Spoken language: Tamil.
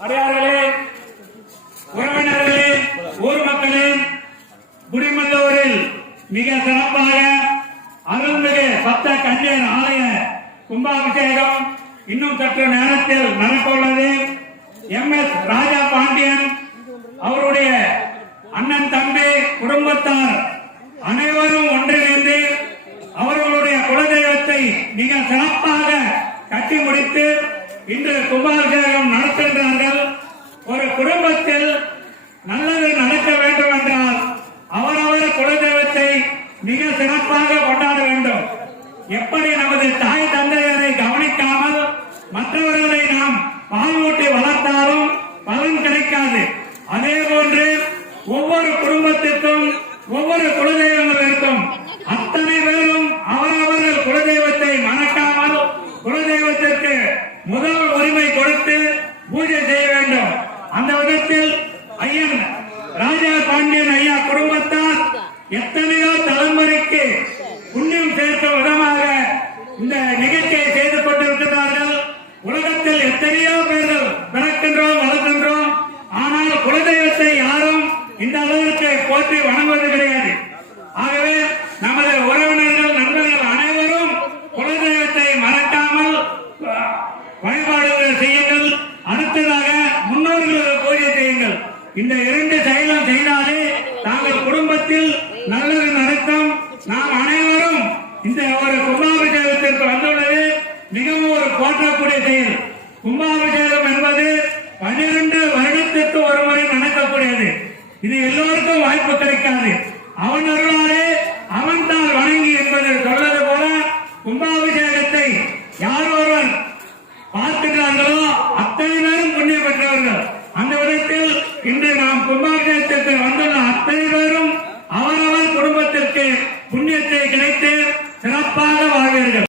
அடையார்களே உறவினர்களே ஊர் மக்களே குடிமல்லூரில் மிக சிறப்பாக அருள்மிகு சப்த கண்ணியர் ஆலய கும்பாபிஷேகம் இன்னும் சற்று நேரத்தில் நடக்க உள்ளது எம். எஸ். ராஜா பாண்டியன் அவருடைய அண்ணன் தம்பி குடும்பத்தார் அனைவரும் ஒன்றிணைந்து அவர்களுடைய குலதெய்வத்தை மிக சிறப்பாக கட்டி முடித்து இன்று கும்பாபிஷேகம் நடத்துகின்றார்கள் ஒரு குடும்பத்தில் நல்லது நடக்க வேண்டும் என்றால் அவரவர் குலதெய்வத்தை மிக சிறப்பாக கொண்டாட வேண்டும். எப்படி நமது தாய் தந்தையரை கவனிக்காமல் மற்றவர்களை நாம் பாலூட்டி வளர்த்தாலும் பலன் கிடைக்காது. அதே போன்று ஒவ்வொரு குடும்பத்திற்கும் ஒவ்வொரு குலதெய்வங்கள் இருக்கும் அத்தனை பேரும் அவரவர்கள் குலதெய்வத்தை மறக்காமல் குலதெய்வத்திற்கு முதல் உரிமை கொடுத்து பூஜை செய்ய வேண்டும். அந்த விதத்தில் ஐயன் ராஜா பாண்டியன் ஐயா குடும்பத்தார் எத்தனையோ தலைமுறைக்கு புண்ணியம் சேர்த்த விதமாக இந்த நிகழ்ச்சியை செய்து கொண்டிருக்கிறார்கள். உலகத்தில் எத்தனையோ பேர் இந்த இரண்டு செயலும் செய்தாலே நாங்கள் குடும்பத்தில் நல்லது நடக்கும். நாம் அனைவரும் இந்த ஒரு கும்பாபிஷேகத்திற்கு வந்துள்ளது. மிகவும் ஒரு போற்றக்கூடிய செயல். கும்பாபிஷேகம் என்பது பனிரெண்டு வருடத்திற்கு ஒரு முறை நடக்கக்கூடியது. இது எல்லோருக்கும் வாய்ப்பு கிடைக்காது. அவன் அருளாலே அவன் தான் வணங்கி என்பது சொல்வது போல கும்பாபிஷேகத்தை யார் ஒருவர் பார்க்கிறார்களோ அத்தனை பேரும் புண்ணியம் பெற்றவர்கள். அந்த விதத்தில் இன்று நாம் கும்பாபிஷேகத்திற்கு வந்துள்ள அத்தனை பேரும் அவரவர் குடும்பத்திற்கு புண்ணியத்தை கிடைத்து சிறப்பாக வாழ்வீர்கள்.